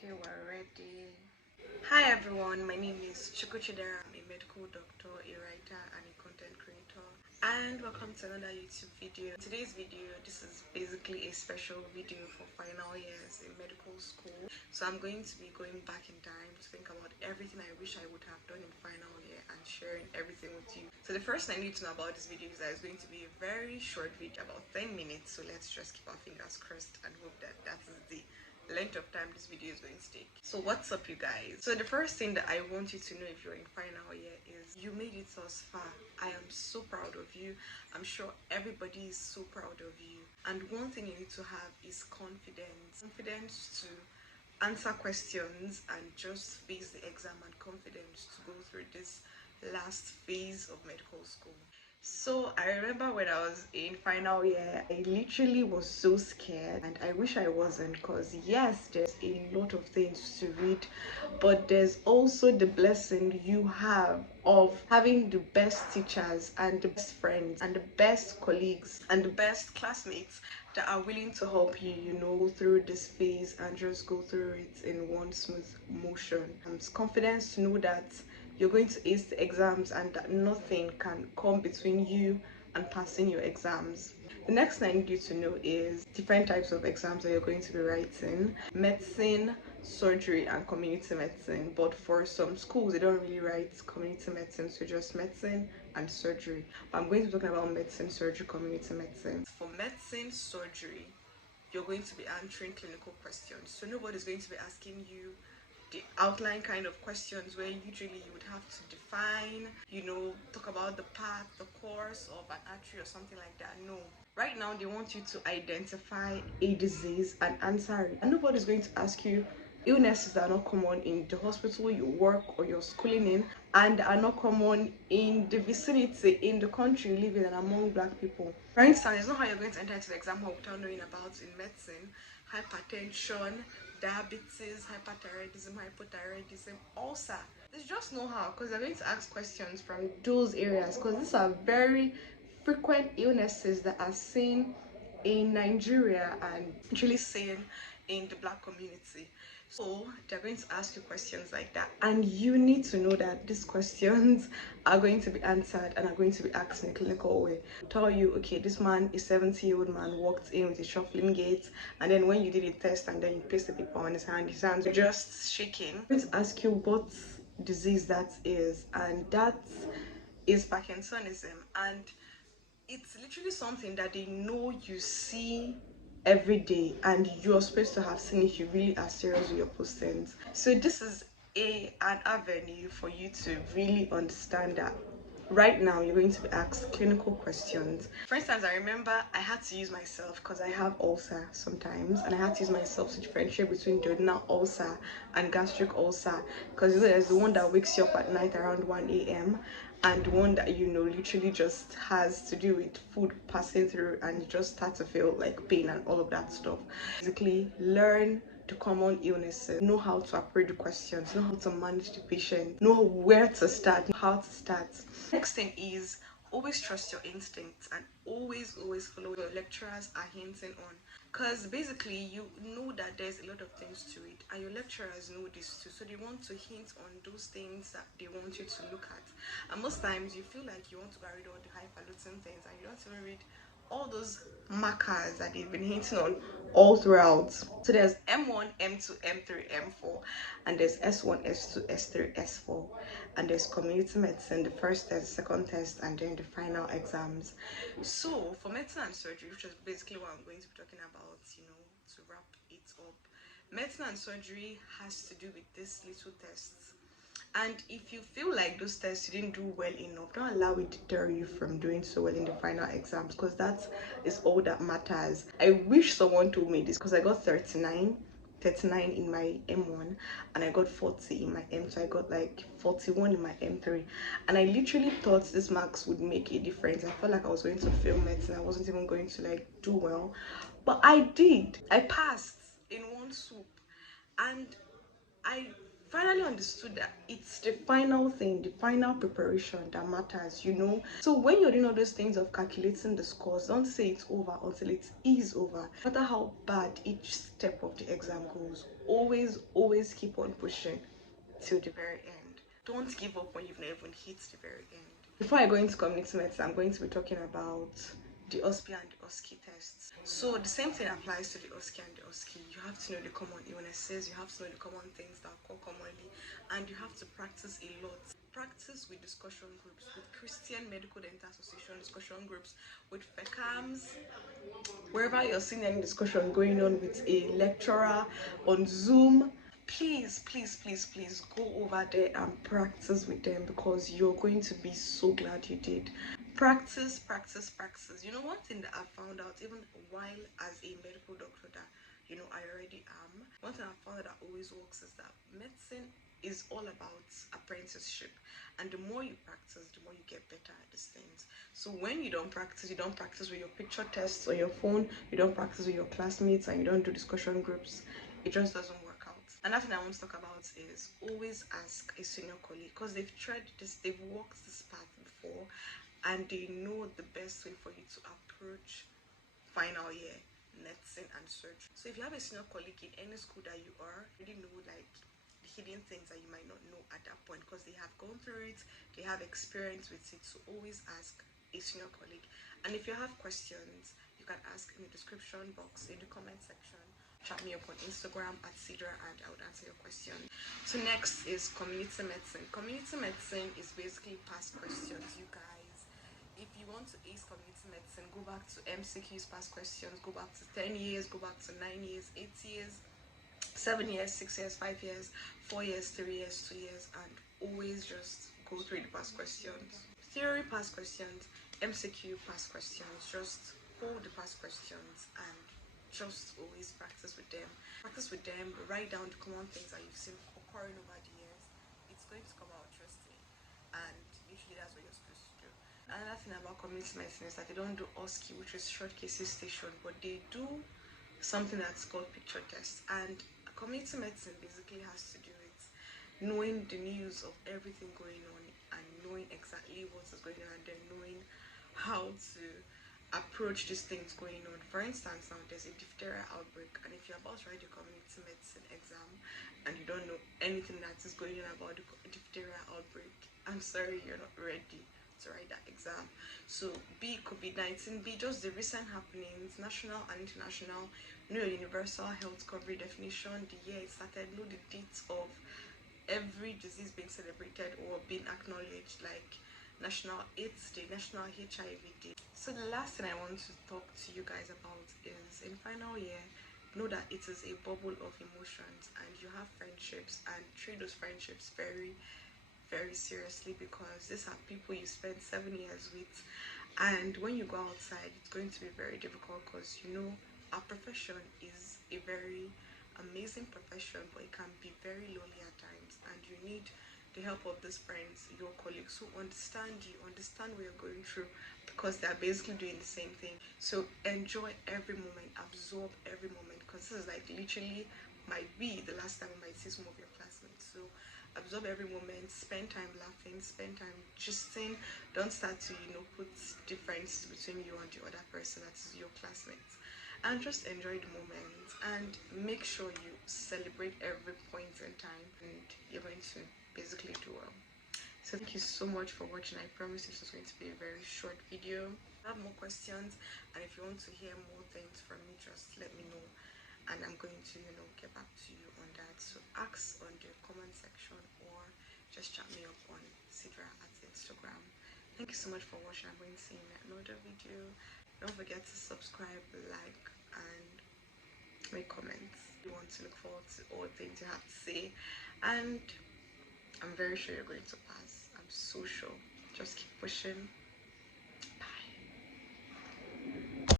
Okay, we're ready. Hi everyone, my name is Chukwuchidera. I'm a medical doctor, a writer, and a content creator. And welcome to another YouTube video. Today's video, this is basically a special video for final years in medical school. So I'm going to be going back in time to think about everything I wish I would have done in final year and sharing everything with you. So the first thing I need to know about this video is that it's going to be a very short video, about 10 minutes. So let's just keep our fingers crossed and hope that that is the length of time this video is going to take. So what's up, you guys? So the first thing that I want you to know if you're in final year is you made it thus far. I am so proud of you. I'm sure everybody is so proud of you. And one thing you need to have is confidence to answer questions and just face the exam, and confidence to go through this last phase of medical school. So I remember when I was in final year, I literally was so scared, and I wish I wasn't, because yes, there's a lot of things to read, but there's also the blessing you have of having the best teachers and the best friends and the best colleagues and the best classmates that are willing to help you, go through this phase and just go through it in one smooth motion. It's confidence to know that you're going to ace the exams and that nothing can come between you and passing your exams. The next thing I need you to know is different types of exams that you're going to be writing: medicine, surgery, and community medicine. But for some schools, they don't really write community medicine, so just medicine and surgery. But I'm going to be talking about medicine, surgery, community medicine. For medicine, surgery, you're going to be answering clinical questions. So nobody's going to be asking you the outline kind of questions where usually you would have to define, talk about the path, the course of an artery or something like that. No. Right now, they want you to identify a disease and answer it. And nobody's going to ask you illnesses that are not common in the hospital you work or you're schooling in, and are not common in the vicinity, in the country you live in, and among black people. For instance, it's not how you're going to enter into the exam hall without knowing about, in medicine, hypertension, diabetes, hyperthyroidism, hypothyroidism, ulcer. It's just know how, because they're going to ask questions from those areas, because these are very frequent illnesses that are seen in Nigeria and actually seen in the black community. So they're going to ask you questions like that, and you need to know that these questions are going to be answered and are going to be asked in a clinical way. Tell you, okay, this man, a 70-year-old man, walked in with a shuffling gait, and then when you did a test and then you placed a paper on his hands were just shaking. I'm going to ask you what disease that is, and that is Parkinsonism. And it's literally something that they know you see every day, and you're supposed to have seen if you really are serious with your postings. So this is an avenue for you to really understand that right now you're going to be asked clinical questions. For instance, I remember I had to use myself because I have ulcer sometimes, and I had to use myself to differentiate between duodenal ulcer and gastric ulcer, because there's the one that wakes you up at night around 1 a.m. and one that literally just has to do with food passing through, and you just start to feel like pain and all of that stuff. Basically, learn the common illnesses, know how to approach the questions, know how to manage the patient, know where to start, how to start. Next thing is always trust your instincts, and always follow what your lecturers are hinting on, because basically you know that there's a lot of things to it, and your lecturers know this too, so they want to hint on those things that they want you to look at. And most times you feel like you want to read all the highfalutin things, and you don't even read all those markers that they've been hinting on all throughout. So there's M1, M2, M3, M4, and there's S1, S2, S3, S4, and there's community medicine, the first test, the second test, and then the final exams. So for medicine and surgery, which is basically what I'm going to be talking about, to wrap it up, medicine and surgery has to do with these little tests. And if you feel like those tests you didn't do well enough, don't allow it to deter you from doing so well in the final exams, because that is all that matters. I wish someone told me this, because I got 39 in my M1, and I got 40 in my M2. I got like 41 in my M3, and I literally thought this marks would make a difference. I felt like I was going to fail medicine. I wasn't even going to do well, but I did. I passed in one swoop, and I finally understood that it's the final thing, the final preparation that matters, you know. So when you're doing all those things of calculating the scores, don't say it's over until it is over. No matter how bad each step of the exam goes, always keep on pushing till the very end. Don't give up when you've not even hit the very end. Before I go into community medicine, I'm going to be talking about the OSCE and the OSCE tests. So the same thing applies to the OSCE and the OSCE. You have to know the common illnesses, you have to know the common things that occur commonly, and you have to practice a lot. Practice with discussion groups, with Christian Medical Dental Association discussion groups, with FECAMs, wherever you're seeing any discussion going on with a lecturer on Zoom. Please go over there and practice with them, because you're going to be so glad you did. Practice. You know, one thing that I found out even while as a medical doctor that, you know, I already am, one thing I found that always works is that medicine is all about apprenticeship, and the more you practice, the more you get better at these things. So when you don't practice with your picture tests on your phone, you don't practice with your classmates, and you don't do discussion groups, it just doesn't work out. Another thing I want to talk about is always ask a senior colleague, because they've walked this path before, and they know the best way for you to approach final year medicine and surgery. So if you have a senior colleague in any school that you are, you already know like the hidden things that you might not know at that point, because they have gone through it, they have experience with it. So always ask a senior colleague. And if you have questions, you can ask in the description box, in the comment section. Chat me up on Instagram at Cedra, and I would answer your question. So next is community medicine. Community medicine is basically past questions, you guys. If you want to ace community medicine, go back to MCQs, past questions, go back to 10 years, go back to 9 years, 8 years, 7 years, 6 years, 5 years, 4 years, 3 years, 2 years, and always just go through the past questions. Theory past questions, MCQ past questions, just hold the past questions and just always practice with them. Write down the common things that you've seen occurring over the years. It's going to come out, trust me. And usually that's what you're supposed to do. Another thing about community medicine is that they don't do OSCE, which is short cases station, but they do something that's called picture test. And community medicine basically has to do with knowing the news of everything going on, and knowing exactly what is going on, and then knowing how to approach these things going on. For instance, now there's a diphtheria outbreak, and if you're about to write your community medicine exam and you don't know anything that is going on about the diphtheria outbreak, I'm sorry, you're not ready to write that exam. So B, COVID-19, B, just the recent happenings, national and international, know your universal health coverage definition, the year it started, know the dates of every disease being celebrated or being acknowledged, like National AIDS Day, National HIV Day. So the last thing I want to talk to you guys about is, in final year, know that it is a bubble of emotions, and you have friendships, and treat those friendships very seriously, because these are people you spend 7 years with, and when you go outside it's going to be very difficult, because you know our profession is a very amazing profession, but it can be very lonely at times, and you need the help of these friends, your colleagues, who understand you, understand what you're going through, because they're basically doing the same thing. So enjoy every moment, absorb every moment, because this is like literally might be the last time I might see some of your classmates. So absorb every moment, spend time laughing, spend time gisting. Don't start to, you know, put difference between you and the other person that is your classmates, and just enjoy the moment, and make sure you celebrate every point in time, and you're going to basically do well. So thank you so much for watching. I promise this is going to be a very short video. If you have more questions, and if you want to hear more things from me, just let me know, and I'm going to, you know, get back to you on that. So ask on the comment section, or just chat me up on Cedra at Instagram. Thank you so much for watching. I'm going to see you in another video. Don't forget to subscribe, like, and make comments. You want to look forward to all the things you have to say, and I'm very sure you're going to pass. I'm so sure. Just keep pushing.